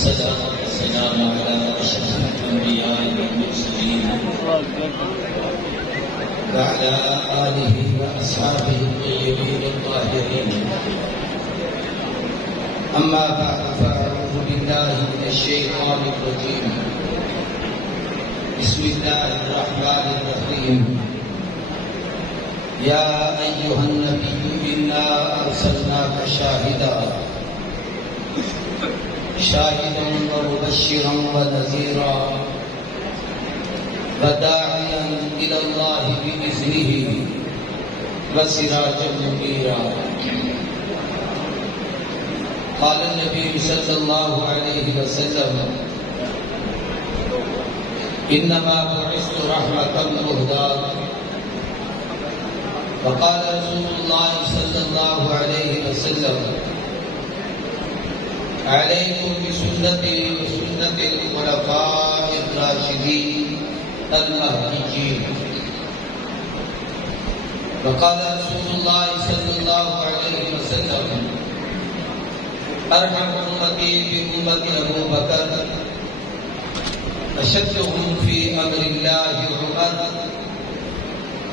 والصلاة والسلام على أشرف الأنبياء والمرسلين وعلى آله وأصحابه الطيبين الطاهرين. أما بعد فأعوذ بالله من الشيطان الرجيم. بسم الله الرحمن الرحيم. يا أيها النبي إنا أرسلناك شاهدا ومبشرا ونذيرا وداعيا إلى الله بإذنه وسراجا منيرا. قال النبي صلى الله عليه وسلم: إنما بعثت رحمة مهداة. وقال رسول الله صلى الله عليه وسلم: عليكم بسنتي وسنة الخلفاء الراشدين المهديين. وقال رسول الله صلى الله عليه وسلم: أرحم أمتي بأمة أبو بكر، أشدهم في أمر الله عمر،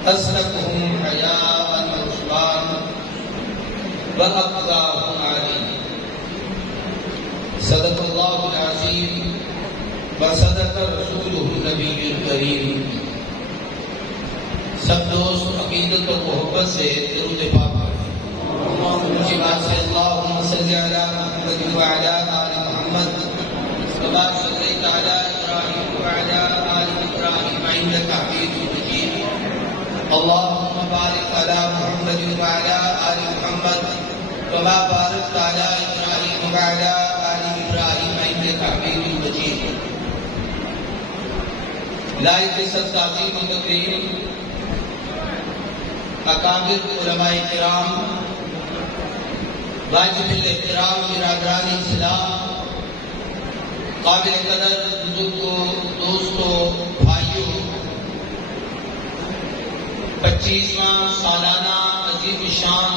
أسلكهم حياء عثمان، وأقضاهم علي. صدق الله العظيم وصدق رسوله النبي الكريم. سب دوست عقیدت و محبت سے درود پاک پڑھیں. اونچی بات سے اللہم صلی علی محمد وعلی آل محمد كما صليت على إبراهيم وعلى آل إبراهيم إنك حميد مجيد. اللهم بارك على محمد وعلى آل محمد كما باركت على إبراهيم وعلى آل إبراهيم إنك حميد مجيد. لائق عزت تعظیم و تکریم اکابر علماء کرام، واجب الاحترام برادران اسلام، قابل قدر بزرگوں، دوستوں، بھائیوں، 25واں سالانہ عظیم شان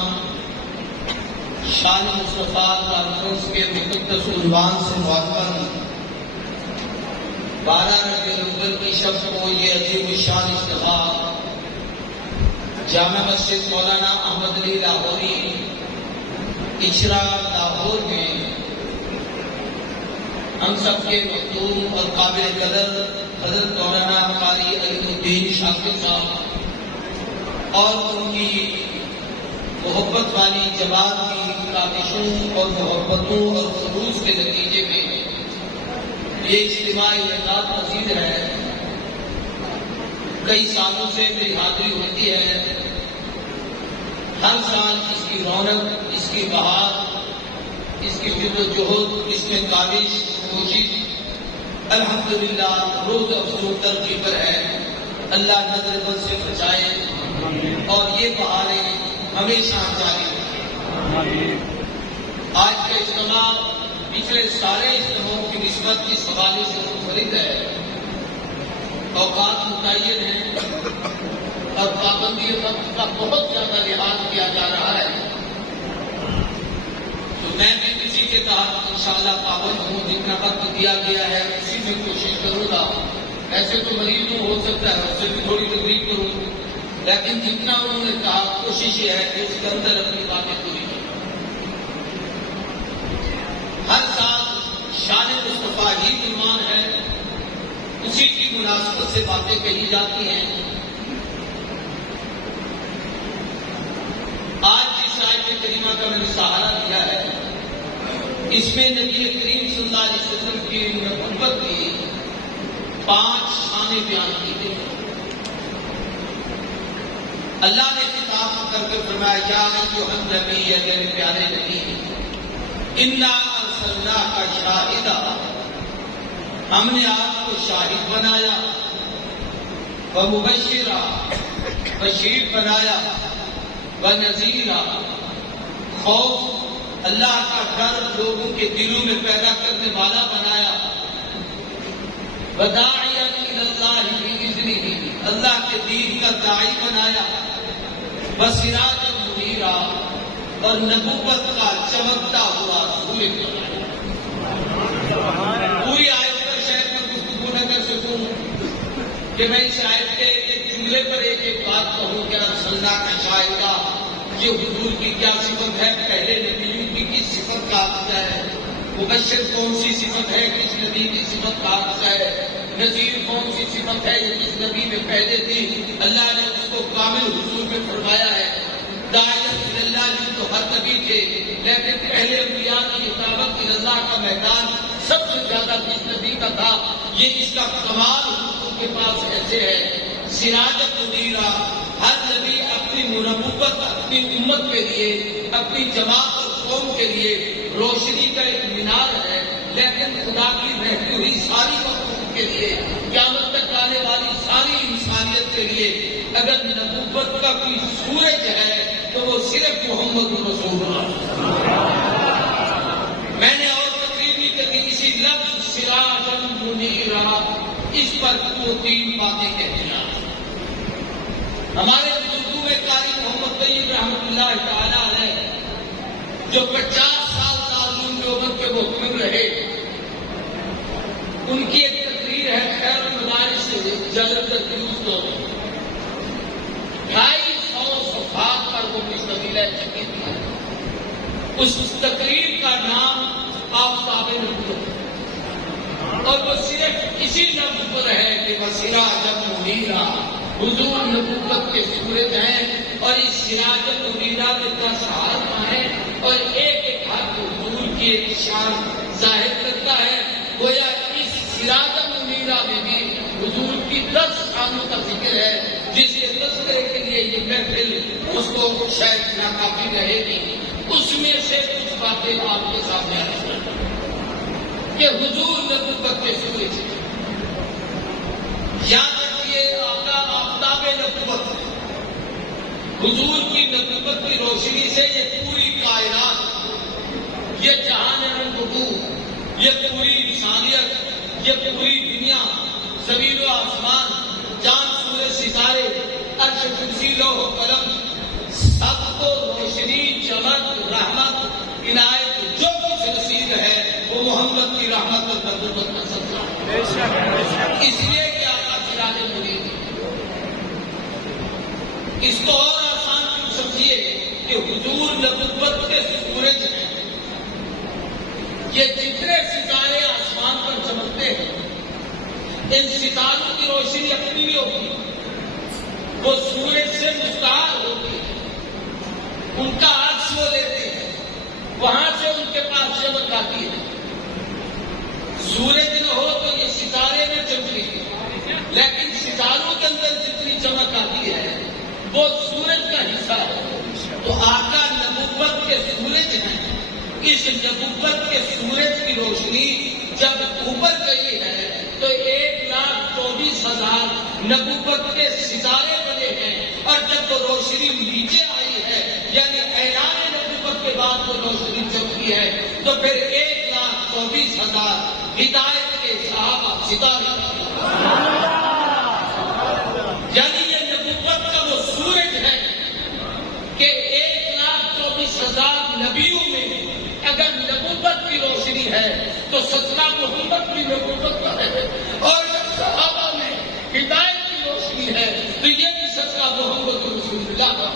شان مصطفیٰ کانفرنس کے مقدس عنوان سے معطل 12 ربیع الاول کی شب کو یہ عظیم شان اجتماع جامع مسجد مولانا احمد علی لاہوری اچھرا لاہور میں ہم سب کے مخدوم اور قابل قدر حضرت مولانا قاری علی الدین شاکر صاحب اور ان کی محبت والی جماعت کی کاوشوں اور محبتوں اور خلوص کے نتیجے میں یہ اجتماع انعقاد پذیر ہے. کئی سالوں سے میری حاضری ہوتی ہے. ہر سال اس کی رونق، اس کی بہار، اس کی جد و جہد، اس میں کاوش، کوشش الحمدللہ روز افزوں ترقی پر ہے. اللہ نظر بد سے بچائے اور یہ بہاریں ہمیشہ جاری رکھے. آج کا اجتماع پچھلے سارے اجتماعوں کی نسبت اس حوالے سے منفرد ہے. اوقات متعین ہیں اور پابندی وقت کا بہت زیادہ لحاظ کیا جا رہا ہے. تو میں بھی کسی کے تحت انشاءاللہ پابند ہوں. جتنا وقت دیا گیا ہے اسی میں کوشش کروں گا. ایسے تو مریض ہو سکتا ہے اس سے بھی تھوڑی تکلیف کروں، لیکن جتنا انہوں نے کہا کوشش یہ ہے کہ اس کے اندر اپنی باتیں پوری کروں. ہر سال شان مصطفیٰ ہی عنوان ہے، اسی کی مناسبت سے باتیں کہی جاتی ہیں. آج جس آیت کریمہ کا میں نے سہارا لیا ہے اس میں نبی کریم صلی اللہ علیہ وسلم کی محبت کی 5 شانیں بیان کی گئی. اللہ نے خطاب کر کے فرمایا: یا ایھا النبی، میرے پیارے نبی، انا ارسلناک شاہدا، ہم نے آپ کو شاہد بنایا، ومبشرا، بشیر بنایا، ونذیرا، خوف اللہ کا ڈر لوگوں کے دلوں میں پیدا کرنے والا بنایا، وداعیا الی اللہ باذنہ، اللہ کے دین کا داعی بنایا، وسراجا منیرا، اور نبوت کا چمکتا ہوا سورج بنایا. کہ میں اس آیت کے ایک جملے پر ایک بات کہوں کہ ارسلنا کا شاہدہ یہ حضور کی کیا صفت ہے؟ پہلے نبیوں کی کس صفت کا حادثہ ہے؟ مبشر کون سی صفت ہے؟ کس نبی کی صفت کا حادثہ ہے؟ نذیر کون سی صفت ہے؟ یہ کس نبی میں پہلے تھی؟ اللہ نے اس کو کامل حضور میں فرمایا ہے۔ داعیت اللہ جن تو ہر نبی تھے، لیکن پہلے انبیاء کی دعوت اللہ کا میدان سب سے زیادہ کس نبی کا تھا؟ یہ اس کا کمال حضور کے پاس ایسے ہے۔ سراجت منیرہ، ہر نبی اپنی نبوت اپنی امت کے لیے، اپنی جماعت اور قوم کے لیے روشنی کا ایک مینار ہے، لیکن خدا کی رہتی ہوئی ساری مخلوق کے لیے، قیامت تک آنے والی ساری انسانیت کے لیے اگر نبوت کا کوئی سورج ہے تو وہ صرف محمد رسول اللہ۔ میں نے اور تقریر بھی کری اسی لفظ سراجا منیرا، اس پر وہ تین باتیں کہتے ہیں۔ ہمارے بزرگوں میں قاری محمد طیب رحمۃ اللہ تعالیٰ علیہ جو 50 سال تعلیم دیوبند کے محکم رہے، ان کی ایک تقریر ہے خیر المدارس سے جلد تدریس کو 250 صفحات پر وہ مشتمل ہے۔ اس تقریر کا نام آفتاب نبوت، اور وہ صرف اسی لفظ پر ہے کہ وسراجا منیرا، حضور نبوت کے سورج ہیں، اور اس سراج منیرا میں 10 حرف ہیں، اور ایک ایک حرف حضور کی ایک شان ظاہر کرتا ہے۔ گویا اس سراج منیرا میں بھی حضور کی 10 شانوں کا ذکر ہے، جس کے تذکرے کے لیے یہ محفل اس کو شاید ناکافی رہے گی۔ اس میں سے کچھ باتیں آپ کے سامنے آئی کہ حضور نبوت کے سورج ہیں۔ یاد رکھیے آقا آفتاب نبوت، حضور کی نبوت کی روشنی سے یہ پوری کائنات، یہ جہان رنگو، یہ پوری انسانیت، یہ پوری دنیا، زمین و آسمان، چاند سورج ستارے، عرش کرسی لوح و قلم، سب کو روشنی، چمک، رحمت، عنایت جو کچھ نصیب ہے وہ محمد کی رحمت اور نبوت کا صدقہ ہے۔ اس لیے کہ آقا سراج منیر، اس کو اور آسان کیوں سمجھیے کہ حضور نبوت کے سورج ہیں۔ یہ جتنے ستارے آسمان پر چمکتے ہیں، ان ستاروں کی روشنی اپنی بھی ہوتی ہے، وہ سورج سے مستعار ہوتی ہے، ان کا عکس وہ لیتے ہیں، وہاں سے ان کے پاس چمک آتی ہے۔ سورج نہ ہو تو یہ ستارے نہ چمکیں، لیکن ستاروں کے اندر جتنی چمک آتی ہے وہ سورج کا حصہ ہے۔ تو آقا نبوت کے سورج ہیں، اس نبوت کے سورج کی روشنی جب اوپر گئی ہے تو 1,24,000 نبوت کے ستارے بنے ہیں، اور جب وہ روشنی نیچے آئی ہے، یعنی اعلان نبوت کے بعد وہ روشنی چمکی ہے، تو پھر 1,24,000 ہدایت کے صحابہ ستارے، یعنی یہ نبوت کا وہ سورج ہے کہ 1,24,000 نبیوں میں اگر نبوت کی روشنی ہے تو 17 محمد کی نبوت کا ہے، اور جب صحابہ میں ہدایت کی روشنی ہے تو یہ بھی 17 محمد رسول اللہ کا۔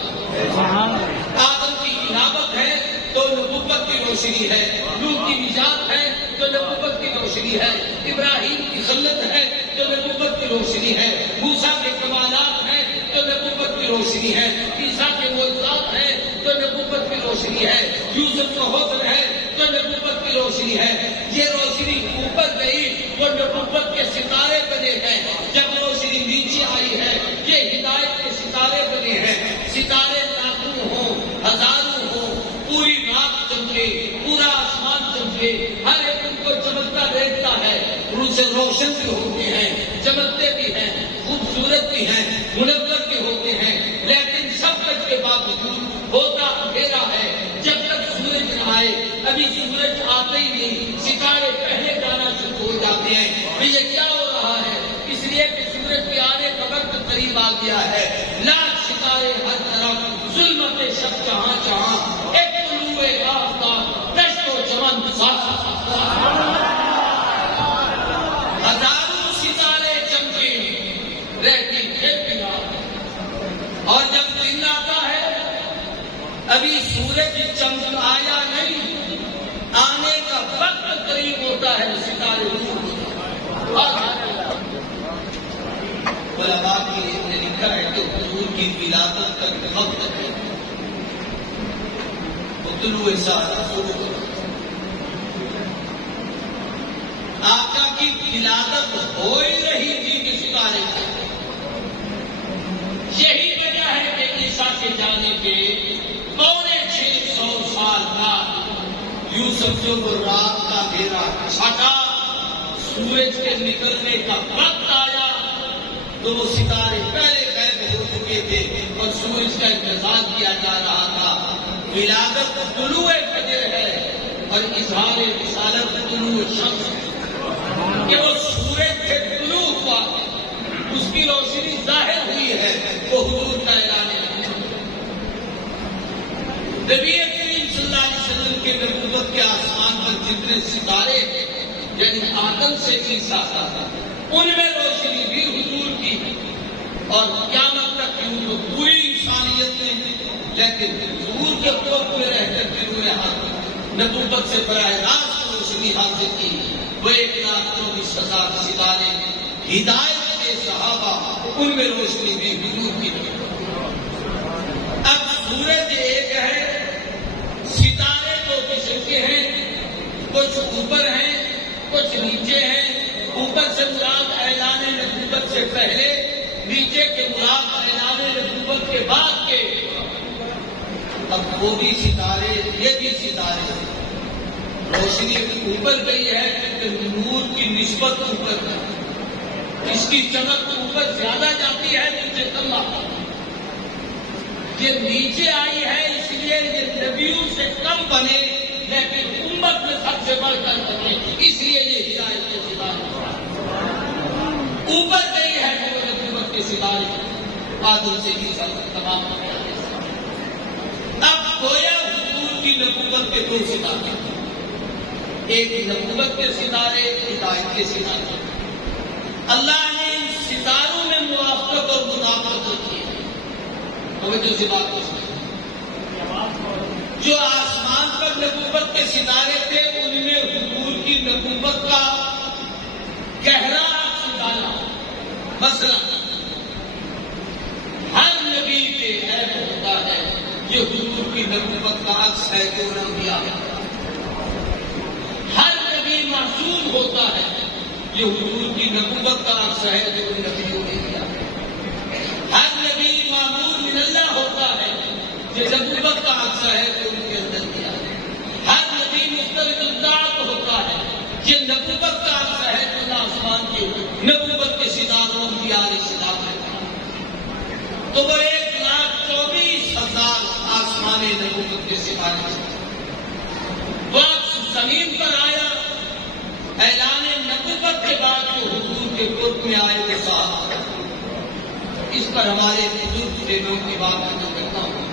آدم کی انابت ہے تو نبوت کی روشنی ہے، نوح کی نجات ہے تو نبوت کی روشنی ہے، ابراہیم کی خلت ہے تو نبوت کی روشنی ہے، موسیٰ کے کمالات ہیں تو نبوت کی روشنی ہے، عیسیٰ کے معجزات ہیں تو نبوت کی روشنی ہے، یوسف کا حسن ہے تو نبوت کی روشنی ہے۔ یہ روشنی اوپر گئی وہ نبوت کے ستارے بنے ہیں، جب روشنی نیچے آئی ہے یہ ہدایت کے ستارے بنے ہیں۔ ستارے لاکھوں ہوں، ہزاروں ہوں، پوری رات چمکے، پورا آسمان چمکے، ہر ایک ان کو چمکتا دیکھتا ہے، ان سے روشن بھی ہوتے ہیں، چمکتے بھی ہیں، خوبصورت بھی ہیں، منور بھی ہوتے ہیں، لیکن سب کچھ کے باوجود ہوتا اندھیرا ہے جب تک سورج نہ آئے۔ ابھی سورج آتے ہی نہیں، ستارے پہلے جانا شروع ہو جاتے ہیں۔ یہ کیا ہو رہا ہے؟ اس لیے کہ سورج کے آنے کا وقت قریب آ گیا ہے۔ لاکھ ستارے ہر طرف، ظلمت شب جہاں جہاں، ایک طلوع آفتاب، دشت و چمن ساتھ، ہزاروں ستارے چمکے، سورج چمک آیا نہیں، آنے کا وقت قریب ہوتا ہے، ستارے علماء کی نے لکھا ہے کہ حضور کی ولادت کا وقت ہے طلوع سورج، آقا کی ولادت ہو ہی رہی تھی کہ ستارے تھے۔ یہی وجہ ہے کہ عیسیٰ کے جانے کے 650 سال بعد یوسف جو رات کا اندھیرا چھٹا، سورج کے نکلنے کا وقت آیا تو وہ ستارے پہلے غائب ہو چکے تھے اور سورج کا انتظار کیا جا رہا تھا۔ ولادت طلوع فجر ہے اور اظہار رسالت طلوع شمس ہے، کہ وہ سورج سے طلوع ہوا، اس کی روشنی ظاہر ہوئی ہے، وہ حضور کا اعلان ہے۔ نبی کریم صلی اللہ علیہ وسلم کے نبوت کے آسمان پر جتنے ستارے یعنی آدم سے عیسیٰ تک، ان میں روشنی بھی حضور کی اور قیامت تک کی پوری انسانیت نے، لیکن حضور کے قرب میں رہ کر جنہوں نے نبوت سے براہ راست روشنی حاصل کی، وہ 1,24,000 ستارے ہدایت کے صحابہ، ان میں روشنی بھی حضور کی۔ اب سورج ایک ہے، ستارے دو قسم کے ہیں، کچھ اوپر ہیں کچھ نیچے ہیں۔ اوپر سے مراد اعلان نبوت سے پہلے، نیچے کے مراد اعلان نبوت کے بعد کے۔ اب وہ بھی ستارے، یہ بھی ستارے، روشنی اوپر گئی ہے کیونکہ نور کی نسبت اوپر ہے، اس کی چمک اوپر زیادہ جاتی ہے، نیچے کم آتا ہے۔ یہ نیچے آئی ہے اس لیے یہ نبیوں سے کم بنے لیکن امت میں سب سے بڑھ کر بنے، اس لیے یہ ہدایت کے ستارے۔ اوپر گئی ہے وہ نبوت کے ستارے، آدم سے عیسیٰ تک تمام۔ اب گویا حضور کی نبوت کے دو ستارے، ایک نبوت کے ستارے، ہدایت کے ستارے۔ اللہ نے ان ستاروں میں موافقت اور مطابقت رکھی ہے۔ توجہ سے بات کو سمجھیں، جو آسمان پر نبوت کے ستارے تھے ان میں حضور کی نبوت کا گہرا عکس ڈالا۔ مثلا ہر نبی کے عیب ہوتا ہے، یہ حضور کی نبوت کا عکس ہے کہ وہ انبیاء ہے۔ ہر نبی معصوم ہوتا ہے، یہ حضور کی نبوت کا عکس ہے جو کوئی نبیوں نے کیا۔ ہر نبی معمور من اللہ ہوتا ہے، یہ نبوت کا عکس ہے جو ان کے اندر کیا۔ ہر نبی مسترد الطاعت ہوتا ہے، یہ نبوت کا عکس ہے جو اللہ آسمان کے نبوت کے ستاروں انبیاء علیہ السلام ہے۔ تو وہ 1,24,000 آسمان نبوت کے ستارے تھے۔ وہ زمین پر آیا، اعلان نبوت کے بعد جو حضور کے قرب میں آئے وہ صاحب، اس پر ہمارے بزرگ لوگوں کی بات میں کرتا ہوں۔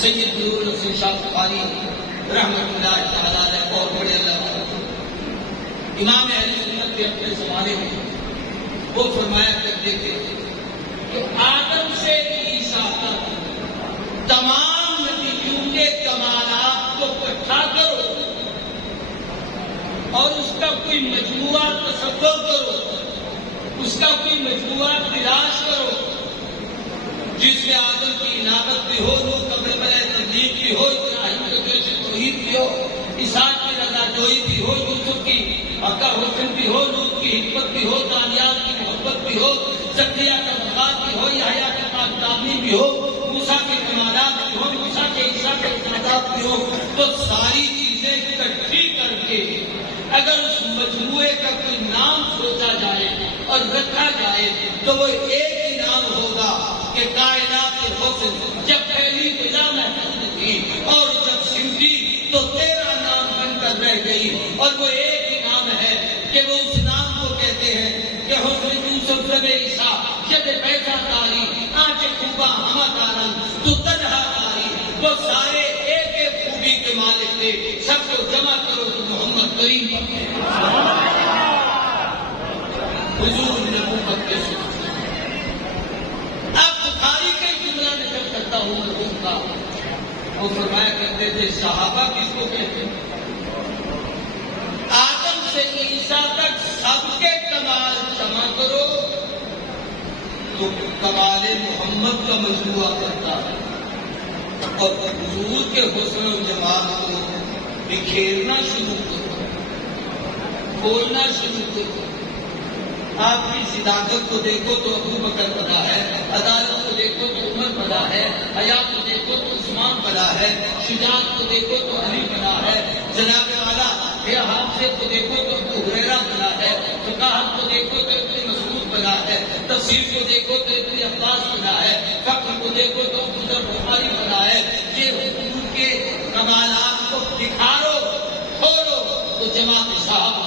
سید نور الحسن شاہ بخاری رحمۃ اللہ تعالیٰ علیہ اور بڑے اللہ امام اہل سنت کے اپنے زمانے میں وہ فرمایا کرتے تھے کہ آدم سے عیسیٰ تک تمام نبیوں کے کمالات کو اکٹھا کرو اور اس کا کوئی مجموعہ تصور کرو، اس کا کوئی مجموعہ تلاش کرو جس میں آدم کی انابت بھی ہو، نوح قبل بلائے تبلیغ بھی ہو، ابراہیم کے جیش توحید بھی ہو، اسحاق کی رضا جوئی بھی ہو، یوسف کی حقہ حسن بھی ہو، لوط کی حکمت بھی ہو، دانیال کی محبت بھی ہو، زکریا کا مقام بھی ہو، یحییٰ کی پاکدامنی بھی ہو، موسیٰ کے کمالات بھی ہو، موسیٰ کے عیسیٰ کے اعجازات بھی ہو، تو ساری چیزیں اکٹھی کر کے اگر اس مجموعے کا کوئی نام سوچا جائے اور رکھا جائے تو وہ ایک ہی نام ہوگا کہ کائنات حسن جب پہلی فضا محفوظ تھی اور جب سمجھی تو تیرا نام بن کر رہ گئی، اور وہ ایک ہی نام ہے کہ وہ اس نام کو کہتے ہیں کہ حسن یوسف رب عیسیٰ ید پیسہ داری آنچ خوبا ہما دارن تو تنہا داری، وہ سارے ایک ایک خوبی کے مالک تھے، سب کو جمع کرو تو محمد کریم بنتے حضور نبوت کے ساتھ۔ اب بخاری کا جملہ نقل کرتا ہوں مرحوم کا، وہ فرمایا کرتے تھے صحابہ کس کو کہتے ہیں؟ آدم سے عیسیٰ تک سب کے کمال جمع کرو تو کمال محمد کا مجموعہ کرتا ہے، اور حضور کے حسن و جمال کو بکھیرنا شروع کرو، کھولنا شروع کرو۔ آپ کی صداقت کو دیکھو تو ابو بکر بنا ہے، عدالت کو دیکھو تو عمر بنا ہے، حیا کو دیکھو تو عثمان بنا ہے، شجاعت کو دیکھو تو علی بنا ہے، جناب والا حافظ کو دیکھو تو ابو ہریرہ بنا ہے، فقاہت کو دیکھو تو ابن مسعود بنا ہے، تفسیر کو دیکھو تو ابن عباس بنا ہے، فقہ کو دیکھو تو ابو ذر بخاری بنا ہے۔ یہ حضور کے کمالات کو دکھارو، کھولو تو جماعت صحابہ۔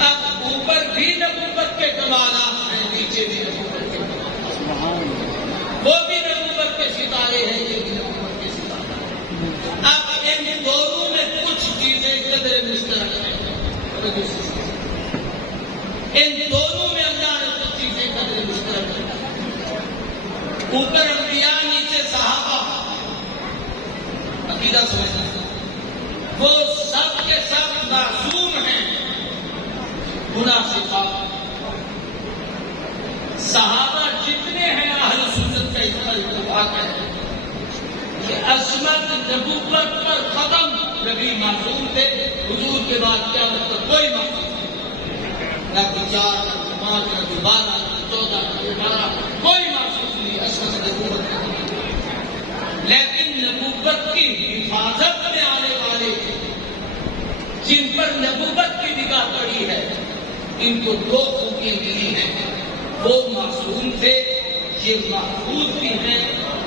اب اوپر بھی نبوت کے کمالات ہیں، نیچے بھی نبوت کے کمالات، وہ بھی نبوت کے ستارے ہیں، یہ بھی نبوت کے ستارے ہیں۔ اب ان دونوں میں کچھ چیزیں قدر مشترک ہیں، ان دونوں میں اللہ نے کچھ چیزیں قدر مشترک ہیں۔ اوپر انبیاء، نیچے صحابہ، عقیدہ سمجھنا، وہ سب کے سب معصوم ہیں گناہ سے پاک۔ صحابہ جتنے ہیں اہل سنت کا اس پر اتفاق ہے کہ عصمت نبوت پر ختم، نبی معصوم تھے، حضور کے بعد قیامت پر کوئی معصوم نہیں، نہ کوئی 4، نہ کوئی 5، نہ کوئی 12، نہ کوئی 14، نہ کوئی 12، کوئی معصوم نہیں عصمت نبوت کا۔ لیکن نبوت کی حفاظت میں آنے والے جن پر نبوت کی نگاہ پڑی ہے، ان کو 2 خوبیاں ملی ہیں، وہ معصوم تھے، یہ محفوظ بھی ہیں،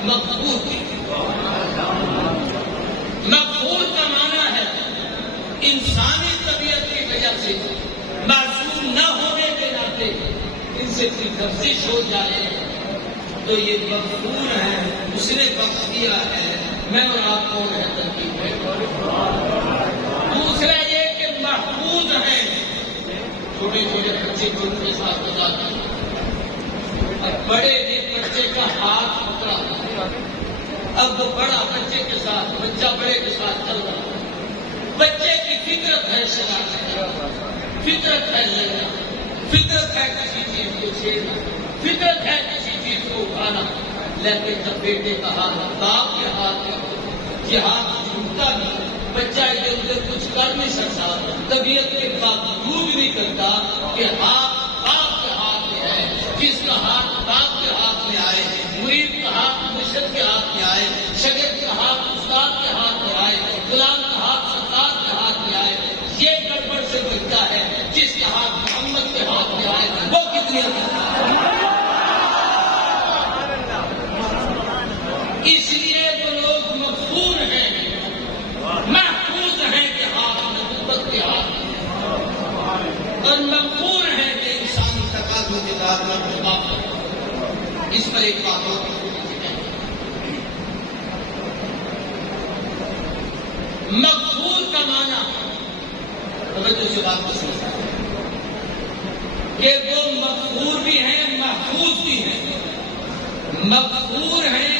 مقبول بھی ہیں۔ مقبول کا معنی ہے انسانی طبیعت کی وجہ سے معصوم نہ ہونے کے ناطے ان سے کوئی لفزش ہو جائے تو یہ مقبول ہے، اس نے بخش دیا ہے، میں اور آپ کون ہے ترکیب ہے۔ دوسرا یہ کہ محفوظ ہیں، چھوٹے چھوٹے بچے کو ان کے ساتھ بتاتے ہیں، اب بڑے نے بچے کا ہاتھ پکڑا، اب وہ بڑا بچے کے ساتھ، بچہ بڑے کے ساتھ چل رہا ہے۔ بچے کی فطرت ہے شرارت، فطرت ہے لڑنا، فطرت ہے کسی چیز کو چھیڑنا، فطرت ہے کسی چیز کو اٹھانا، لیکن جب بیٹے کا ہاتھ باپ کے ہاتھ میں، یہ ہاتھ جھوٹتا نہیں، بچہ ادھر ادھر کچھ کر نہیں سکتا، طبیعت کے باوجود نہیں کرتا کہ ہاتھ باپ کے ہاتھ میں ہے۔ جس کا ہاتھ باپ کے ہاتھ میں آئے، مرید کا ہاتھ مرشد کے ہاتھ میں آئے، شاگرد کا ہاتھ استاد کے ہاتھ میں آئے، غلام کا ہاتھ سردار کے ہاتھ میں آئے، یہ گڑبڑ سے بچتا ہے۔ جس کا ہاتھ محمد کے ہاتھ میں آئے وہ کتنی اس لیے وہ لوگ مقبول ہیں، محفوظ ہیں کہ ہاتھ نبوت کے ہاتھ میں، اور مقبول ہیں کہ انسانی تقاضوں کے تحت اس پر ایک بات اور مقبول کا معنی توجہ سے بات کو سمجھتا ہے کہ وہ مقبول بھی ہیں، محفوظ بھی ہیں۔ مقبول ہیں،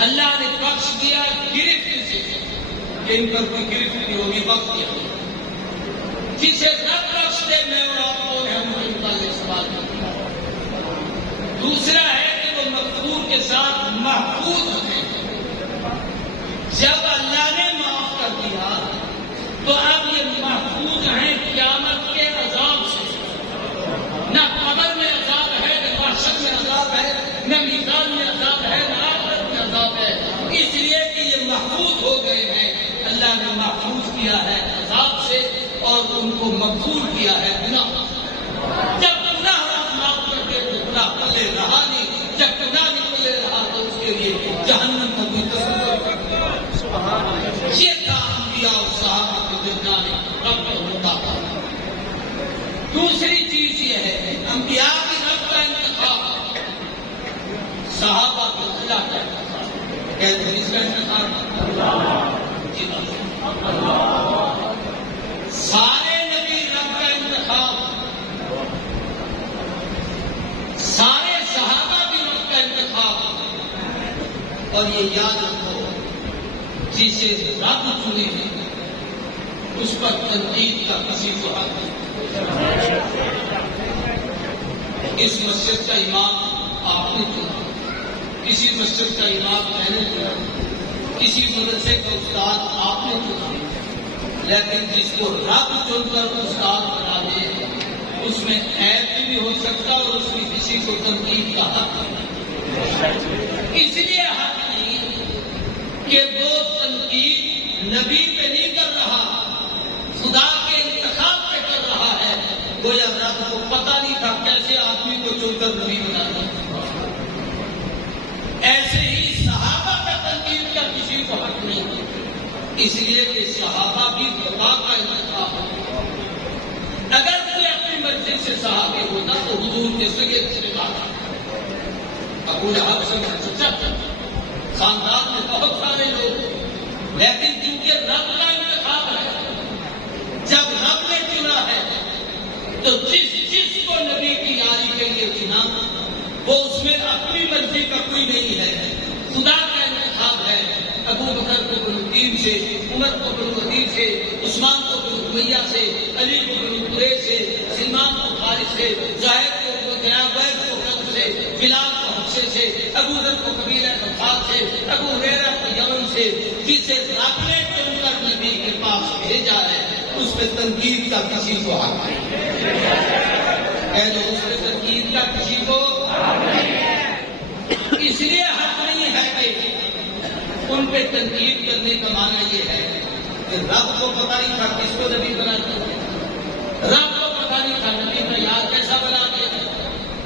اللہ نے بخش دیا گرفت سے کہ ان پر کوئی گرفت نہیں ہوگی، بخش دیا۔ جسے رب بخش دے، میں اور آپ کو ہم متعلق سوال کرتے ہیں۔ دوسرا ہے کہ وہ مقبول کے ساتھ محفوظ ہیں۔ جب اللہ نے معاف کر دیا تو اب یہ محفوظ ہیں قیامت کے عذاب سے، نہ قبر میں عذاب ہے، نہ محشر میں عذاب ہے، نہ میزان میں عذاب ہے، نہ آخرت میں عذاب ہے، اس لیے کہ یہ محفوظ ہو گئے ہیں۔ اللہ نے محفوظ کیا ہے عذاب سے اور ان کو مقبول کیا ہے گناہ۔ جب گناہ معاف کر دے تو گناہ پلے رہا نہیں، جب گناہ نہیں پلے رہا تو اس کے لیے جہنم کا کوئی تصور اور یہ یاد رکھو، جسے رب چنے اس پر تنقید کا کسی کو حق نہیں۔ اس مسجد کا امام آپ نے چنا، کسی مسجد کا امام میں نے چنا، کسی مدرسے کا استاد آپ نے چنا، لیکن جس کو رب چن کر استاد بنا دے اس میں عیب بھی ہو سکتا اور اس میں کسی کو تنقید کا حق نہیں۔ اس لیے حق نہیں کہ وہ تنقید نبی پہ نہیں کر رہا، خدا کے انتخاب پہ کر رہا ہے۔ گویا رب کو پتہ نہیں تھا کیسے آدمی کو چن کر نبی بنانا۔ ایسے ہی صحابہ پہ تنقید کا کسی کو حق نہیں، اس لیے کہ صحابہ بھی خدا کا انتخاب ہے۔ اگر کوئی اپنی مرضی سے صحابی ہوتا تو حضور کے سگے سے بات ابو لہب سے چچا خاندان میں بہت سارے لوگ، لیکن چونکہ رب کا انتخاب ہے، جب رب نے چنا ہے تو جس کو نبی کی یاری کے لیے چنا وہ اس میں اپنی مرضی کا کوئی نہیں ہے، خدا کا انتخاب ہے۔ ابو بکر کو بنو تیم سے، عمر کو بنو عدی سے، عثمان کو بنو امیہ سے، علی کو بنو قریظ سے، سلمان کو فارس سے، زاہد کو ویس کو قد سے، بلال کو حبشے سے، ابو ذر کو قبیلہ غطفان سے، ابو ہریرہ کو یمن سے۔ جسے رب نے چن کر نبی کے پاس بھیجا ہے اس پہ تنقید کا کسی کو حق نہیں ہے۔ اس پہ تنقید کا کسی کو حق نہیں ہے۔ اس لیے حق نہیں ہے کہ ان پہ تنقید کرنے کا معنی یہ ہے کہ رب کو پتہ نہیں تھا کس کو نبی بنا دیا، رب کو پتہ نہیں تھا نبی کا یار کیسا بنا دیا،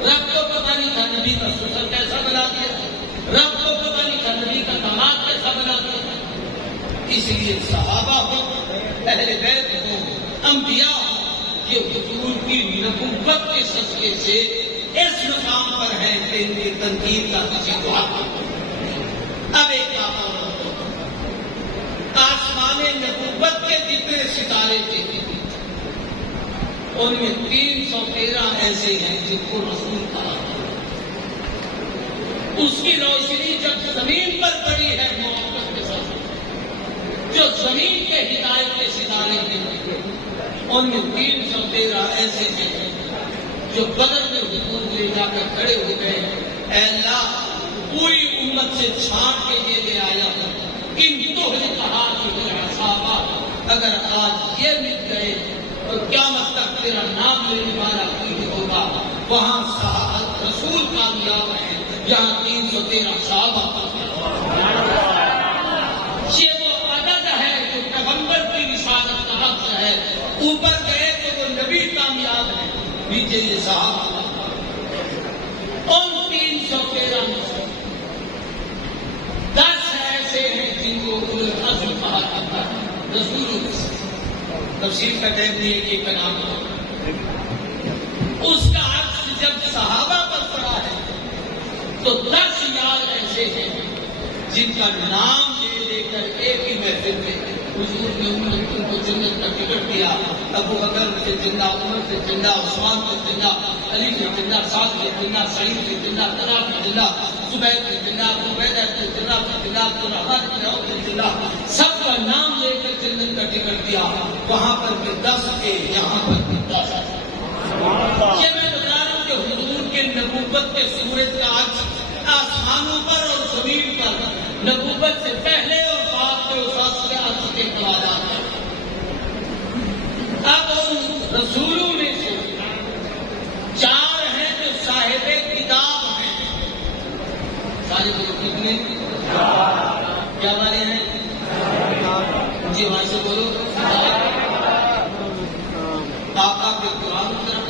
رب کو پتہ نہیں تھا نبی کا سسر کیسا بنا دیا، رب کو پتہ نہیں تھا نبی کا داماد کیسا بنا دیا۔ اس لیے صحابہ ہو، اہل بیت ہو، انبیاء ہو، یہ حضور کی نبوت کے صدقے سے اس مقام پر ہے کہ ان کی تنقید کا کسی کو حق نہیں۔ اب ایک بات اور آسمان نبوت کے جتنے ستارے تھے ان میں 313 ایسے ہیں جن کو رسول کہا۔ اس کی روشنی جب زمین پر پڑی ہے محبت کے ساتھ، جو زمین کے ہدایت کے ستارے ہیں ان میں 313 ایسے ہیں جو بدر میں حضور لے جا کر کھڑے ہو گئے، اے اللہ پوری امت سے چھانٹ کے لے آیا ہوں، ان تو نے کہا کہ صحابہ اگر آج یہ مل گئے تو قیامت تک تیرا نام لینے والا کوئی ہوگا۔ وہاں صحابہ رسول کامیاب ہیں، جہاں 313 صحابہ یہ وہ عدد ہے جو پیغمبر کی رسالت کا حق ہے۔ اوپر گئے تو وہ نبی کامیاب ہے، نیچے یہ صحابہ۔ ان 313 میں 10 ایسے ہیں جن کو العزم کہا جاتا ہے، رسول تفسیر کا ٹائم نہیں ہے کہ ایک کا نام ہو۔ اس کا عکس جب صحابہ پر پڑا ہے تو 10 یار ایسے ہیں جن کا نام لے لے کر ایک ہی محفل میں حضور نے ان کو جنت کا ٹکٹ دیا۔ ابو بکر سے زندہ، عمر سے زندہ، عثمان سے زندہ، علی سے زندہ، سعد سے زندہ، سعید سے زندہ، طلحہ سے زندہ، زبیر سے زندہ، ابو عبیدہ سے زندہ، عبد الرحمن بن عوف سے زندہ، سب کا نام لے کر جنت کا ٹکٹ دیا۔ وہاں پر بھی 10 تھے، یہاں پر بھی 10۔ یہ میں بتا رہا ہوں کہ حضور کے نبوت کے سورج کا عکس آسمانوں پر اور زمین پر نبوت سے پہلے اور بعد کے اس کے عکس کے توازن ہے۔ اب ان رسولوں میں سے 4 ہیں جو صاحب کتاب ہیں۔ صاحب کتنے؟ کیا والے ہیں؟ جی وہاں سے بولو۔ آقا کے قرآن اترا،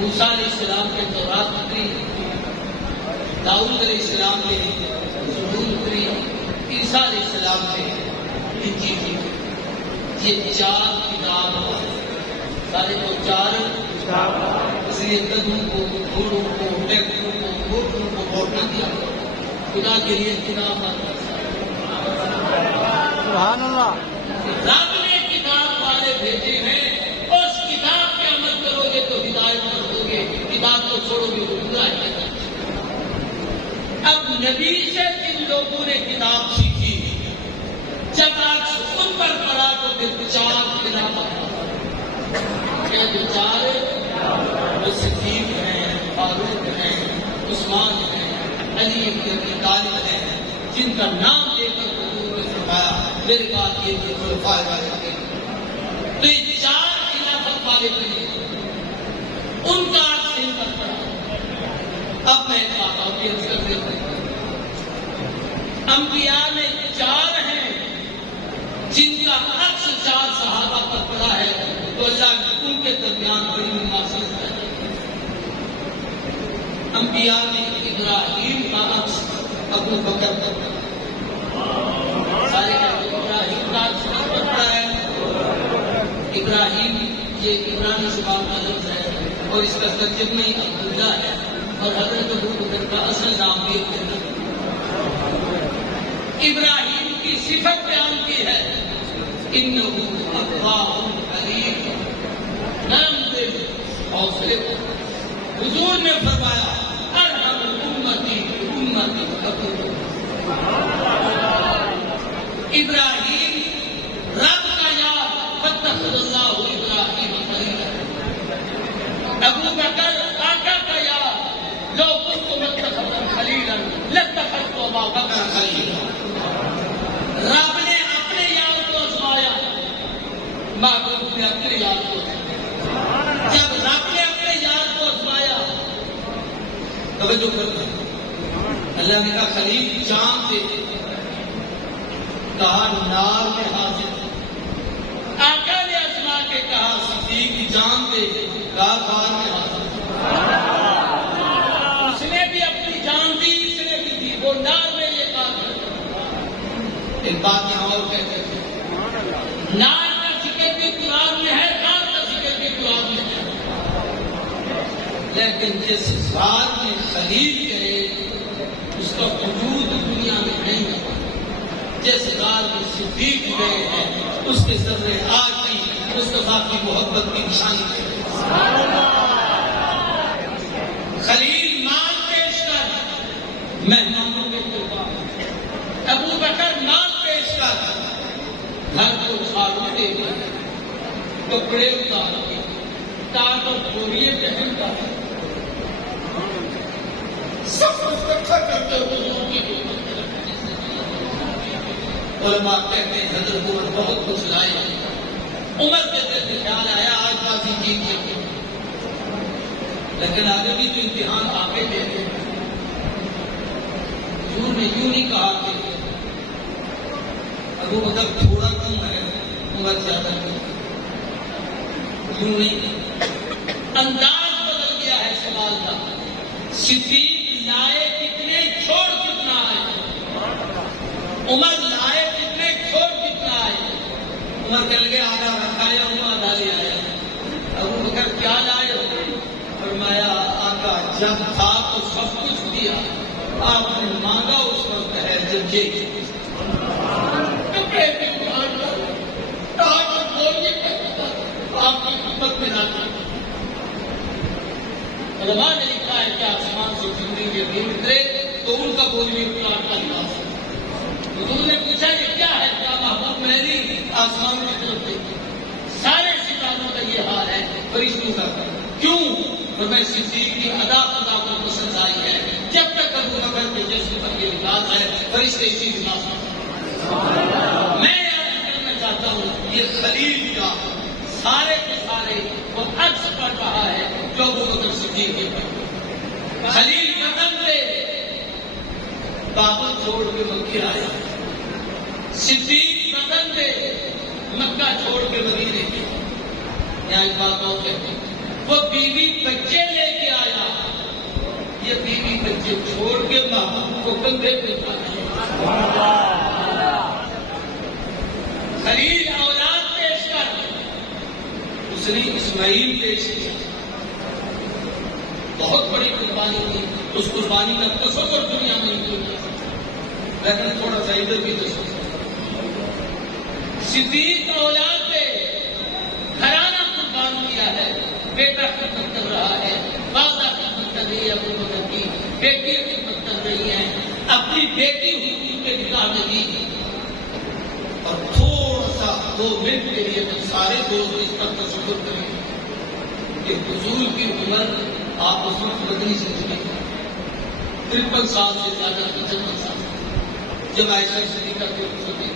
موسیٰ علیہ السلام کے تورات اتری، داؤد علیہ السلام کے زبور اتری، عیسیٰ علیہ السلام کے انجیل۔ یہ 4 کتاب سارے کو 4، اس لیے گدھوں کو، گھوڑوں کو، ٹریکٹروں کو، موٹروں کو ووٹ نہ دیا، خدا کے لیے کتاب سبحان اللہ۔ رب نے کتاب والے بھیجے ہیں، اس کتاب پہ عمل کرو گے تو ہدایت پر ہوگے، کتاب کو چھوڑو گے تو گمراہ ہے۔ اب نبی سے جن لوگوں نے کتاب سیکھی جب عکس ان پر پڑا تو پھر چار خلافت کیا جو چار وہ صدیق ہیں، فاروق ہیں، عثمان ہیں، علی بن ابی طالب ہیں، جن کا نام لے کر حضور نے فرمایا میرے بات یہ کہ خلفائے راشدین تو یہ چار خلافت والے بنے ان کا عکس ان پر پڑا۔ اب میں ایک بات اور عرض کر دیتا ہوں، انبیاء میں چار ہیں جن کا عکس چار صحابہ پر پڑا ہے تو اللہ نے ان کے درمیان بڑی مماثلت ہے۔ انبیاء میں ابراہیم کا عکس ابو بکر پر پڑا، سارے ابراہیم کا عکس پر پڑا ہے۔ ابراہیم یہ عبرانی زبان کا لفظ ہے اور اس کا ترجمہ ہی عبداللہ ہے، اور حضرت ابو بکر کا اصل نام بھی عبداللہ۔ ابراہیم کی صفت بیان کی ہے انہ اوّاب حلیم، نرم دل، حوصلے پر۔ حضور نے فرمایا ارحم امتی امتی ابو ابراہیم رب کا یار فاتخذ اللہ ابراہیم خلیلا، ابو بکر آقا کا یار لو كنت متخذا خلیلا لاتخذت ابا بکر خلیلا۔ رب نے اپنے یار کو آزمایا، محبوب نے اپنے یار کو۔ جب رب نے اپنے یار کو آزمایا توجہ کرنا، اللہ نے کہا خلیل چاند دے، کہا نار میں حاضر۔ آقا نے آزما کے کہا صدیق کی جان دے، کہا غار میں حاضر۔ اس نے بھی اپنی جان دی، اس نے بھی دی، وہ نار میں یہ کہا۔ ایک بات یہاں اور کہتے ہیں، نار کا ذکر بھی قرآن میں ہے، غار کا ذکر بھی قرآن میں ہے، لیکن جس ذات میں خلیل کہے اس کا وجود دنیا میں نہیں ہے۔ جس غار میں صدیق گئے ہیں اس کے ذرے آج بھی مصطفیٰ کی محبت کی نشانی ہے۔ خلیل مال پیش کر مہمانوں میں قربان، ابو بکر مال پیش کر گھر کو جھاڑو دے گا، کپڑے اتار کے تاج اور بوریے پہن کر سب کچھ اکٹھا کرتے حضور کی خدمت۔ علماء کہتے ہیں حضرت عمر بہت کچھ لائے، عمر کے دل میں خیال آیا آج بازی جیت گئے، لیکن آگے بھی تو امتحان آگے لے گئے۔ حضور نے یوں نہیں کہا کہ ابو بکر تھوڑا کیوں ہے عمر زیادہ کیوں، یوں نہیں، انداز بدل گیا ہے سوال کا۔ صدیق لائے کتنے چھوڑ کتنا آئے، عمر لائے کتنے چھوڑ کتنا آئے۔ عمر کہہ لگے آدھا رکھایا ہوں آدھا لے آیا۔ ابو بکر کیا لائے ہو؟ فرمایا آقا جب تھا تو سب کچھ دیا، آپ نے مانگا اس وقت ہے جب یہ کپڑے بھی اتار کر تاج اور بوریے پہن کر آپ کی خدمت میں لاتے۔ علماء نے لکھا ہے کہ آسمان سے جبریل یقین اترے تو ان کا بوری پلاٹ کا لباس ہے۔ حضور نے پوچھا یہ کیا ہے؟ کیا محبوب میری آسمان کی طرف دیکھی، سارے ستاروں کا یہ حال ہے، فرشتوں کا کیوں؟ اور میں صدیق کی ادا خدا کو پسند آئی ہے، جب تک ابو بکر کے جسم پر یہ لباس ہے فرشتے اسی لباس پر۔ میں یاد کرنا چاہتا ہوں یہ خلیل کا سارے کے سارے وہ عکس پڑ رہا ہے جو ابو بکر صدیق کے پر۔ خلیل وطن سے بابل چھوڑ کے مکے آیا، صدیق وطن سے مکہ چھوڑ کے مدینے کے۔ یہاں ایک بات اور کہتے ہیں، وہ بیوی بچے لے کے آیا، یہ بیوی بچے چھوڑ کے محبوب کو کندھے پہ اٹھایا۔ خلیل اولاد پیش کر اس نے اسماعیل پیش کیا، بہت بڑی قربانی تھی، اس قربانی کا تصور دنیا میں نہیں کیا، لیکن تھوڑا سا ادھر بھی تصور۔ صدیق اولاد پہ گھرانہ قربان کیا ہے، بیٹا خدمت کر رہا ہے، والدہ خدمت کر رہی ہے، ابو بکر کی بیٹی خدمت کر رہی ہے، اپنی بیٹی حضور کے نکاح میں دی اور تھوڑا سا 2 منٹ کے لیے تو سارے دوست اس پر تصور کریں کہ حضور کی عمر آپ اس وقت مدنی زندگی 53 سال سے زیادہ 55 سال جب عائشہ صدیقہ کی عمر تھی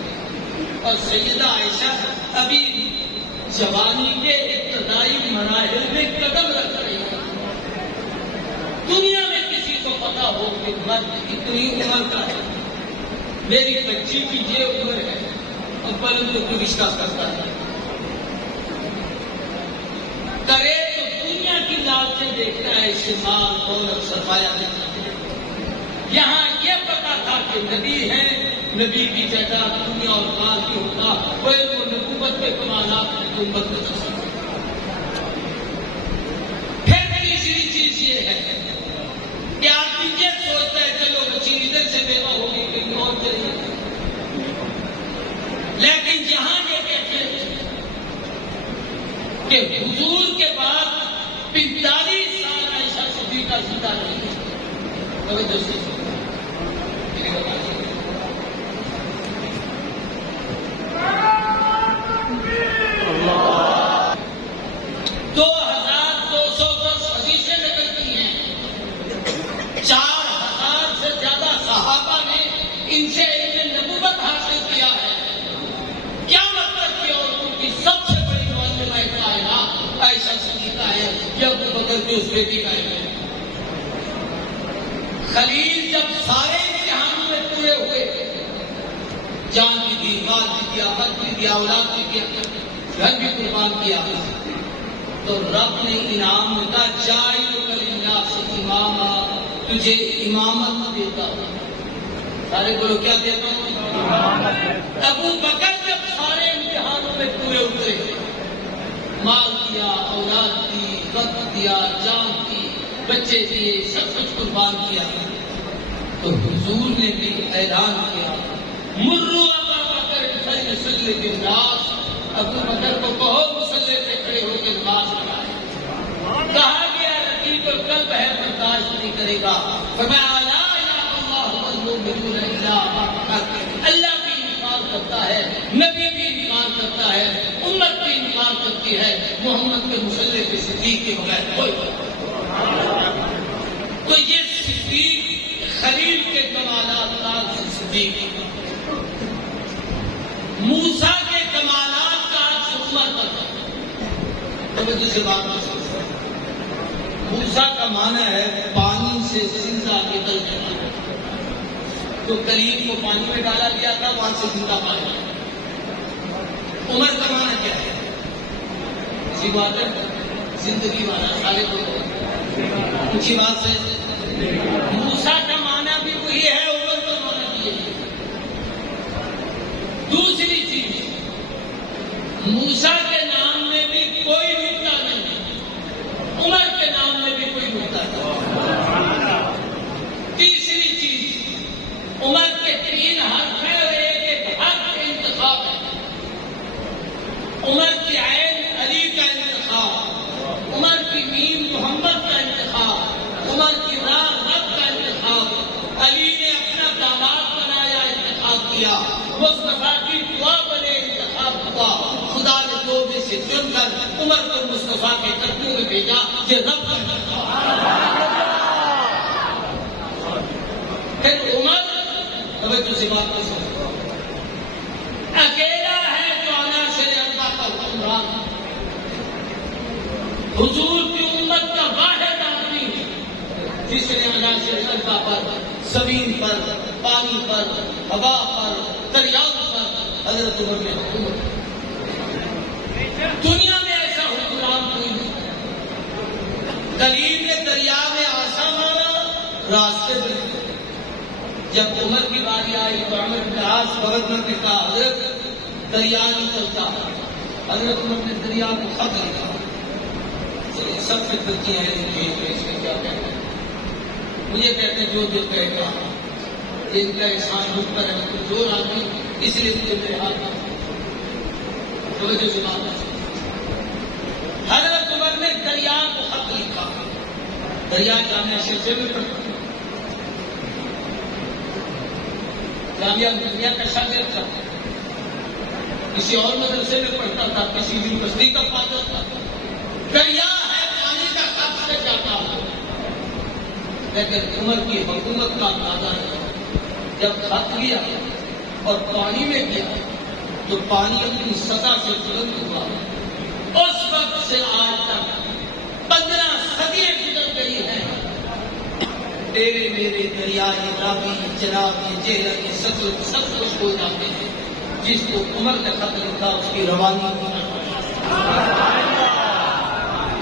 اور سیدہ عائشہ ابھی جوانی کے ابتدائی مراحل میں قدم رکھ رہی ہے. دنیا میں کسی کو پتا ہو کہ مرد اتنی عمر کا ہے, میری بچی کی یہ عمر ہے اور پہلے تو کوئی رشتہ کرتا ہے کرے تو دنیا کی لالچیں دیکھتا ہے, استعمال اور سرمایہ دیتا ہے. یہاں یہ پتا تھا کہ نبی ہے, نبی کی جائیداد دنیا اور مال کی ہوتا, کوئی وہ نبوت کے کمالات نبوت میں تصور. پھر تیسری چیز یہ ہے کہ آدمی یہ سوچتا ہے چلو بچی ادھر سے بیوہ ہوگی کہیں اور چلی جائے, لیکن یہاں یہ کہتے ہیں کہ حضور کے بعد 45 سال عائشہ صدیقہ زندہ رہی ہے. توجہ سے 2210 حدیثیں نکلتی ہیں, 4000 سے زیادہ صحابہ نے ان سے علم نبوت حاصل کیا ہے. کیا مطلب کہ عورتوں کی سب سے بڑی معلمہ کائنات عائشہ صدیقہ ہے, یہ ابو بکر کی اس بیٹی کا ہے. خلیل جب سارے امتحانوں میں پورے ہوئے, جان بھی دی, مال بھی دیا, وقت بھی دیا, اولاد بھی دیا, گھر بھی قربان کیا, تو رب نے انعام میں کہا جاعلک للناس اماما, تجھے امامت دیتا ہوں. سارے بولو کیا دیتا ہوں؟ ابو بکر جب سارے امتحانوں میں پورے اترے, مال دیا, اولاد دی, وقت دیا, جان دی, بچے دیے, سب کچھ قربان کیا, تو حضور نے بھی اعلان کیا مروا ابا بکر فلیصلی بالناس, ابو بکر کو کہو مصلی پہ کھڑے ہو کے نماز پڑھائے. کہا گیا رقیب القلب ہے, برداشت نہیں کرے گا. فرمایا لا الہ الا اللہ والمؤمنون الا ما فقط, اللہ بھی انکار کرتا ہے, نبی بھی انکار کرتا ہے, امت بھی انکار کرتی ہے, محمد کے مصلی پہ صدیق کے بغیر کوئی. تو یہ صدیق خلیل کے کمالات کا صدیق, موسیٰ کے کمالات کا عمر تک. توجہ سے بات نہیں سمجھتا. موسیٰ کا معنی ہے پانی سے زندہ نکل جانا. تو کلیم کو پانی میں ڈالا گیا تھا, وہاں سے زندہ پانی. عمر کا معنی کیا ہے؟ اسی بات ہے زندگی والا, سارے کو اونچی بات سے. موسیٰ کا معنی بھی وہی ہے, عمر کا معنی بھی ہے. دوسری چیز, موسیٰ کے نام میں بھی کوئی نکتا نہیں, عمر کے نام میں بھی کوئی نکتا نہیں. تیسری چیز, عمر کے 3 حرف ہیں اور ایک حرف انتخاب ہے. عمر کی عین علی کا انتخاب, عمر کی میم محمد کا انتخاب, عمر کی راہ رب کا انتخاب. علی نے اپنا داماد بنایا, انتخاب کیا. مصطفیٰ کی دعا بنے, انتخاب ہوا. خدا نے 2 میں سے چن کر عمر کو مصطفیٰ کے قدموں میں بھیجا. یہ رب کا انتخاب. پھر عمر, توجہ سے بات کو سمجھو, اکیلا ہے جو عناصر اربع کا حکمران. حضور کی امت کا واحد آدمی جس نے عناصر اربع پر, زمین پر, پانی پر, ہوا پر, دریاؤں پر حضرت عمر نے حکومت. دنیا میں ایسا حکمران کوئی نہیں. خلیل نے دریا میں آسا مارا, راستے میں. جب عمر کی باری آئی تو عمر بن العاص گورنر نے کہا حضرت دریا نہیں چلتا. حضرت عمر نے دریا کو خط لکھا. سب سے بچی ہیں اس میں کیا کہتے ہیں, مجھے کہتے ہیں جو کہے گا ان کا احسان مجھ پر ہے, تو جو آدمی اس لیے مجھے میرے ہاتھ میں. توجہ سے بات. حضرت عمر نے دریا کو خط لکھا. دریا جامعہ شیخ میں پڑھتا, جامعہ ملیہ کا شاگرد تھا، کسی اور مدرسے میں پڑھتا تھا، کسی یونیورسٹی کا فادر تھا. دریا ہے پانی کا سب سے زیادہ، لیکن عمر کی حکومت کا اندازہ ہے. جب خط گیا اور پانی میں گیا تو پانی اپنی سطح سے بلند ہوا. اس وقت سے آج تک 15 صدیاں گزر گئی ہیں. تیرے میرے دریائے راوی جناب جہلم سچ سب کچھ ہو جاتے ہیں. جس کو عمر نے خط لکھا اس کی روانی کی.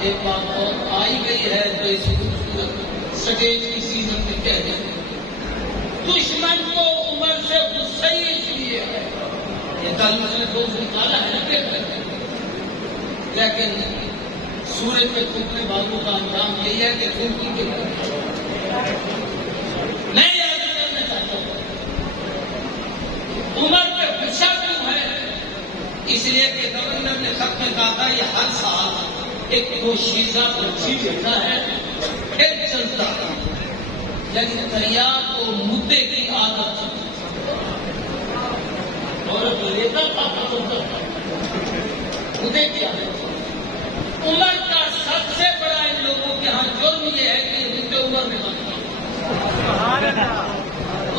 ایک بات اور آئی گئی ہے تو اس خوبصورت سٹیج کی سیزن میں کہہ دیں، دشمن کو عمر سے غصہ ہی اس لیے ہے. یہ کل میں نے روز نکالا ہے نا پیپر، لیکن سورج میں تھوکنے والوں کا انجام یہی ہے کہ تھوکی کے میں یاد کرنا چاہتا ہوں عمر پہ غصہ کیوں ہے؟ اس لیے کہ گورنر نے خط میں کہا تھا یہ ہر سال ایک کوشیزہ پنچھی بیٹھا ہے پھر چلتا ہے، لیکن دریا کو مدے کی عادت اور لیتا تھا مدے کی عادت. عمر کا سب سے بڑا ان لوگوں کے ہاں جرم یہ ہے کہ مدے عمر میں بنتا.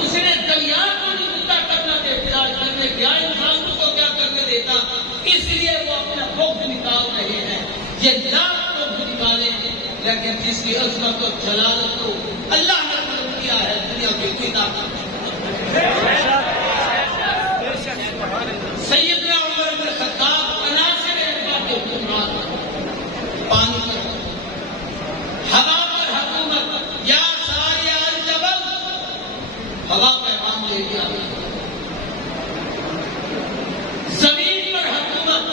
اس نے دریا کو نہیں مدعا کرنا دیتا، کرنے کیا انسانوں کو کیا کرنے دیتا. اس لیے وہ اپنا بغض نکال رہے ہیں. یہ لاکھ لوگ نکالے، لیکن جس کی عظمت اور جلالت کو اللہ نے قلم کیا ہے دنیا کی کتاب. سیدنا عمر بن خطاب عناصر اقبال کے حکمران، پانی پر ہوا پر حکومت. یا ساری الجبل، ہوا پیغام لے گیا. زمین پر حکومت،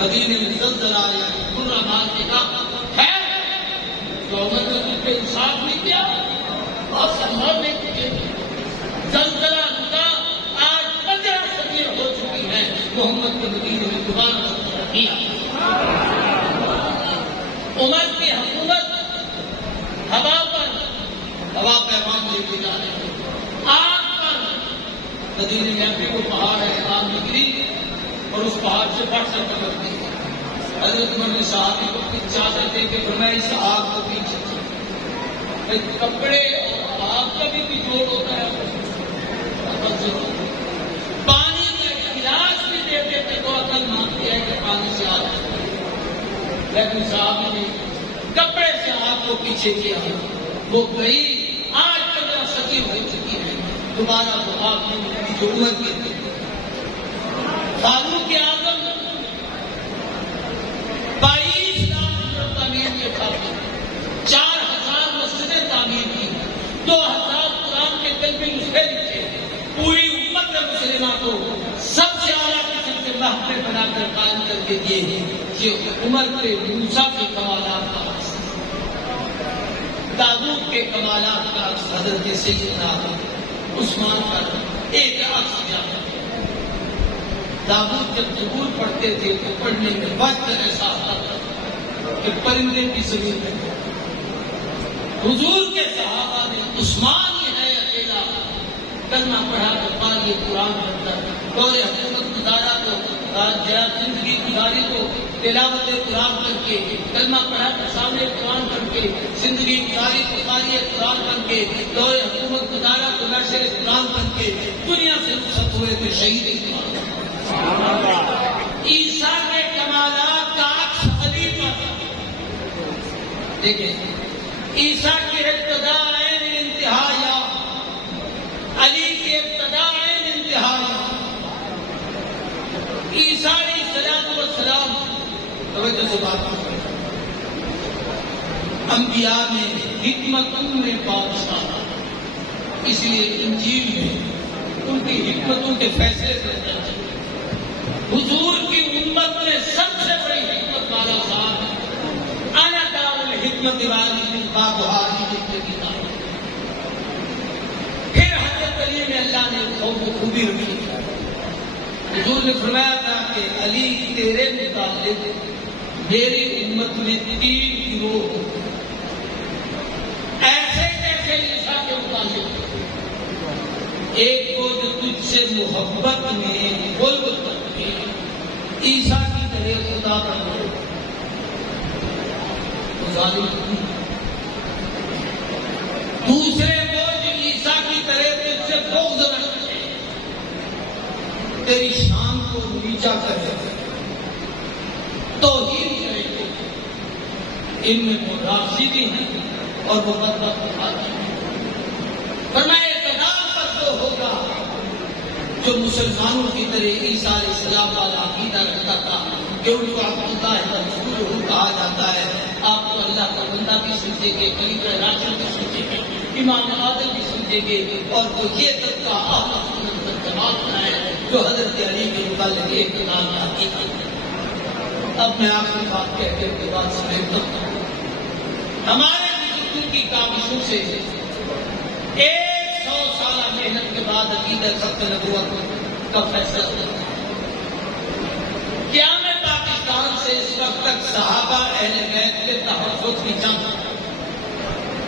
مدینے میں زلزلہ آیا، پورا مال دیکھا ہے تو عمر نے تم پہ انصاف نہیں کیا اور سنبھال نہیں کیے. زلزلہ رکا، آج 15 صدیاں ہو چکی ہیں، محمد کے مدینے میں دوبارہ کیا. عمر کی حکومت ہوا پر، ہوا پیغام لے کے جا رہے ہیں. آگ پر، مدینے میں ابھی وہ پہاڑ ہے، آگ نکلی اور اس پہاڑ سے پھٹ سر ٹکرتی ہے. حضرت عمر نے صحابی کو اجازت دے کے فرمایا اس آگ کو پیچھے سے. کپڑے اور آگ کا بھی جوڑ ہوتا ہے. پانی کا گلاس بھی دیتے تھے تو عقل مانتی ہے کہ پانی سے آگ، لیکن صحابی نے کپڑے سے آگ کو پیچھے کیا. وہ گئی، آج 15 صدی ہو چکی ہے، دوبارہ وہ آگ نہیں ملی جو عمر کی تھی. فاروق اعظم 22 لاکھ تعمیر کے خاطر 4000 مسجدیں تعمیر کی، 2000 قرآن کے کلمے نسخے لکھے. پوری امت مسلمہ کو سب سے اعلیٰ قسم کے محفل بنا کر قائم کر کے دیے. یہ عمر کے موسیٰ کے کمالات کا عکس، داؤد کے کمالات کا عکس، حضرت سیدنا عثمان کا ایک عکس دیا. داؤد جب زبور پڑھتے تھے تو پڑھنے میں وقت ایسا آتا تھا کہ پرندے کی زمین میں. حضور کے صحابہ نے عثمان یہ ہے اکیلا کلمہ پڑھا تو قاری قرآن بنتا ہے. دور حکومت گزارا تو جرا زندگی گزاری تو تلاوت قرآن کر کے، کلمہ پڑھا تو سامنے قرآن کر کے، زندگی گزاری تو قاری قرآن بن کے، دور حکومت گزارا تو ناشر قرآن بن کے دنیا سے رخصت ہوئے تھے شہید اقبال. عیسیٰ کے کمالات کا عکس علی پر دیکھیں. عیسیٰ کی ابتدا عین انتہا یا علی کی ابتدا عین انتہا یا. عیسیٰ علیہ السلام توجہ سے بات کریں، انبیاء میں حکمتوں میں بادشاہ، اس لیے انجیل میں ان کی حکمتوں کے فیصلے کرتے ہیں. حضور کی امت میں سب سے بڑی حکمت والا صاحب انا دار الحکمت والی بابہاری کی کتاب. پھر حضرت علی میں اللہ نے خوب خوبی رکھی. حضور نے فرمایا تھا کہ علی تیرے متعلق میری امت میں 3 گروہ ایسے جیسے عیسیٰ کے متعلق. ایک کو تجھ سے محبت میں غلط کرتے عیسیٰ کی طرح خدا بنو تو ظالم نہیں۔ دوسرے وہ جو عیسیٰ کی طرح تجھ سے بغض رکھتے تیری شان کو نیچا کرے توہین کرے گے، ان میں وہ راشدی ہیں اور وہ بدبخت آدمی ہیں۔ فرمایا اقتدار پر تو ہوگا جو مسلمانوں کی طرح عیسیٰ علیہ السلام والا عقیدہ رکھتا تھا کہ ان کو عبداللہ رسول کہا جاتا ہے، آپ کو اللہ کا بندہ بھی سمجھیں گے، خلیفہ راشد بھی سمجھیں گے، امام عادل بھی سمجھیں گے، اور وہ یہ طبقہ اہل سنت والجماعت کا ہے جو حضرت علی کے متعلق ایک نام آتی ہے۔ اب میں آخری بات کہہ کے کے بعد سمیٹتا ہوں، ہمارے بزرگوں کی کاوشوں سے 100 سالہ محنت کے بعد عقیدہ ختم نبوت کا فیصلہ ہوا۔ کیا میں پاکستان سے اس وقت تک صحابہ اہل بیت کے تحفظ کی جنگ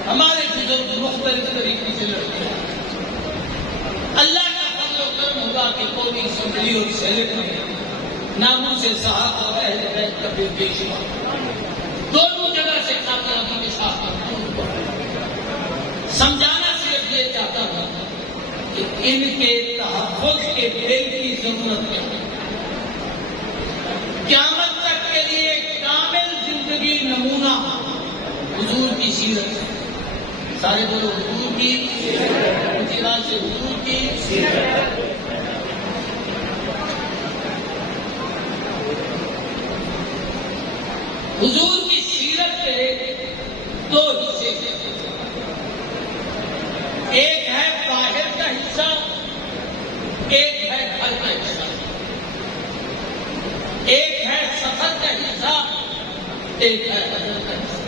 ہمارے بزرگ مختلف طریقے سے لڑتے ہیں۔ اللہ کا فضل و کرم ہوگا کہ قومی اسمبلی اور سینٹ میں ناموں سے صحابہ اور اہل بیت کا بے پیش ہوا، دونوں جگہ سے کامیابی کے ساتھ سمجھانا صرف یہ چاہتا ہوں کہ ان کے تحفظ کے بل کی ضرورت ہے۔ قیامت تک کے لیے کامل زندگی نمونہ حضور کی سیرت ہے۔ سارے بولو حضور کی سیرت، سے حضور کی سیرت۔ حضور کی سیرت کے 2 حصے ہیں، ایک ہے باہر کا حصہ، ایک ہے گھر کا حصہ، ایک ہے سفر کا حصہ، ایک ہے حضر کا حصہ۔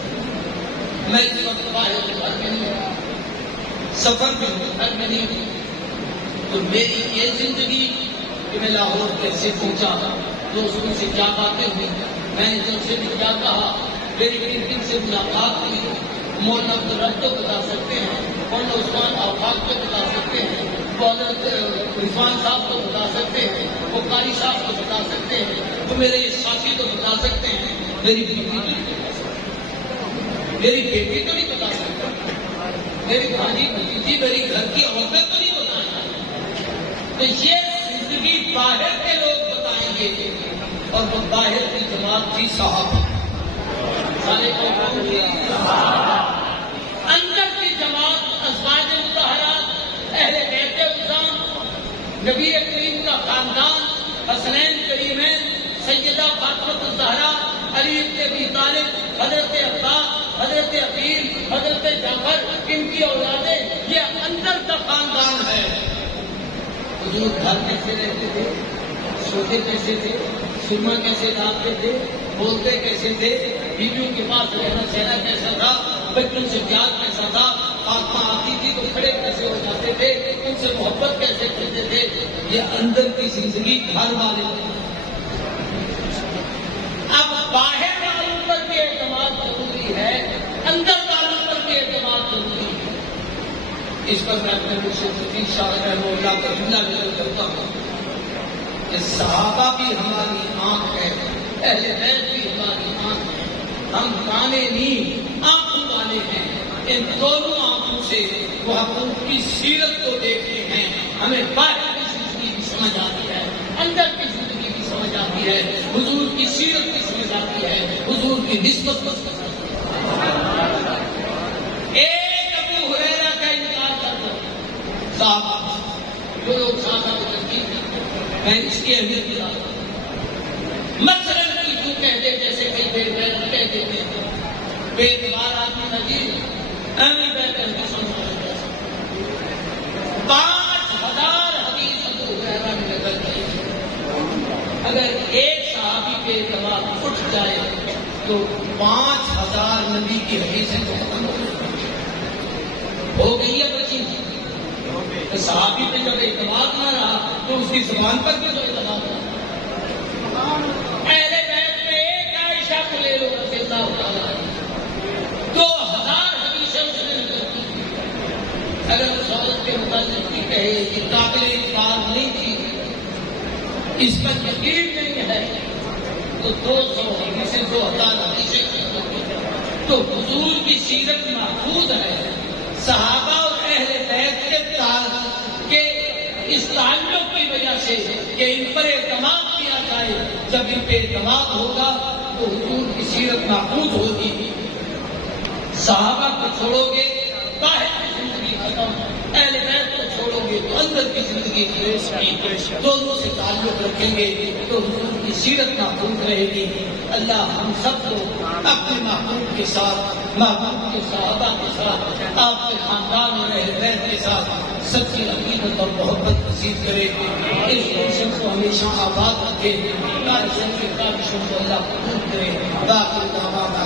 میں اس وقت باہر گھر میں نہیں ہوں، سفر میں ہوں، گھر میں نہیں ہوں، تو میری یہ زندگی کہ میں لاہور کیسے پہنچا، دوستوں سے کیا باتیں ہوئی، میں نے جن سے بھی کیا کہا، میری کن سے ملاقات ہوئی، مولانا عبدالرب کو بتا سکتے ہیں، مولانا عثمان آفاق کو بتا سکتے ہیں، مولانا عثمان صاحب کو بتا سکتے ہیں، وہ قاری صاحب کو بتا سکتے ہیں، وہ میرے اس ساتھی کو بتا سکتے ہیں، میری بیوی کو نہیں بتا سکتے، میری بیٹی کو نہیں بتا سکتے، میری بھانجی بھتیجی میری گھر کی عورتیں تو نہیں بتائیں۔ تو یہ زندگی باہر کے لوگ بتائیں گے، اور وہ باہر کی جماعت تھی صحابہ، سارے اندر کی جماعت ازواج مطہرات، اہل بیت اعظام، نبی کریم کا خاندان، حسنین کریمین، سیدہ فاطمہ الزہرا، علی بن ابی طالب، حضرت عباس، حضرت عقیل، حضرت جعفر، ان کی اولادیں، یہ اندر کا خاندان ہے۔ حضور گھر کیسے رہتے تھے، سوتے کیسے تھے، سرما کیسے ڈالتے تھے، بولتے کیسے تھے، بیویوں کے پاس رہنا سہنا کیسا تھا، بچوں سے پیار کیسا تھا، فاطمہ آتی تھی تو کھڑے کیسے ہو جاتے تھے، ان سے محبت کیسے کرتے تھے، یہ اندر کی زندگی گھر والے۔ اب باہر والوں پر بھی اعتماد ضروری ہے، اندر والوں پر بھی اعتماد ضروری ہے۔ اس پر میں اپنے مجھے شاہ رحمہ اللہ کا جملہ نقل کرتا ہوں کہ صحابہ بھی ہماری آنکھ ہے، اہل بیت بھی ہماری آنکھ ہے، ہم کانے نہیں آنکھوں والے ہیں، ان دونوں آنکھوں سے وہ حضور کی سیرت کو دیکھتے ہیں، ہمیں باہر کی زندگی بھی سمجھ آتی ہے، اندر کی زندگی بھی سمجھ آتی ہے، حضور کی سیرت بھی سمجھ آتی ہے، حضور کی نسبت کو سمجھ آتی ہے۔ ایک ابو ہریرہ کا انکار کر دو، صحابہ جو لوگ صحابہ کو تنقید کرتے ہیں، میں اس کی اہمیت دلا رہا ہوں۔ مثلاً کوئی تو کہہ دے جیسے کئی بے بیت کہہ دیتے ہیں، بے اعتبار آدمی نظیر اہمی بیت حدیث سنتا ہے، 5000 حدیث ابو ہریرہ نے نقل کی۔ اگر ایک صحابی پہ اعتماد اٹھ جائے تو 5000 نبی کی حدیثیں تو ختم ہو گئی ہے بچی۔ صحابی پہ جب اعتماد نہ رہا تو اس کی زبان پر بھی تو اعتماد نہ رہا۔ اہل بیت میں ایک عائشہ کو لے لو رضی اللہ تعالیٰ عنہ، 2000 حدیثیں اس نے نقل کی۔ اگر اس عورت کے متعلق کی کہے کہ قابل اعتبار اس کا یقین نہیں ہے تو 200 حدیثیں 2000 حدیثیں تو حضور کی سیرت محفوظ ہے. صحابہ اور اہل بیت کے اس تعلق کی وجہ سے کہ ان پر اعتماد کیا جائے. جب ان پہ اعتماد ہوگا تو حضور کی سیرت محفوظ ہوگی. صحابہ کو چھوڑو گے باہر کی زندگی ختم, اہل بیت کو چھوڑو گے تو اندر کی زندگی دونوں سے تعلق رکھیں گے تو حضور کی سیرت محفوظ رہے گی. اللہ ہم سب کو اپنے محبوب کے ساتھ, محبوب کے صحابہ کے ساتھ, آپ کے خاندان اور اہل بیت کے ساتھ سچی عقیدت اور محبت نصیب کرے. اس مشن کو ہمیشہ آباد رکھے. کارشوں کو اللہ قبول کرے. باقی دعوانا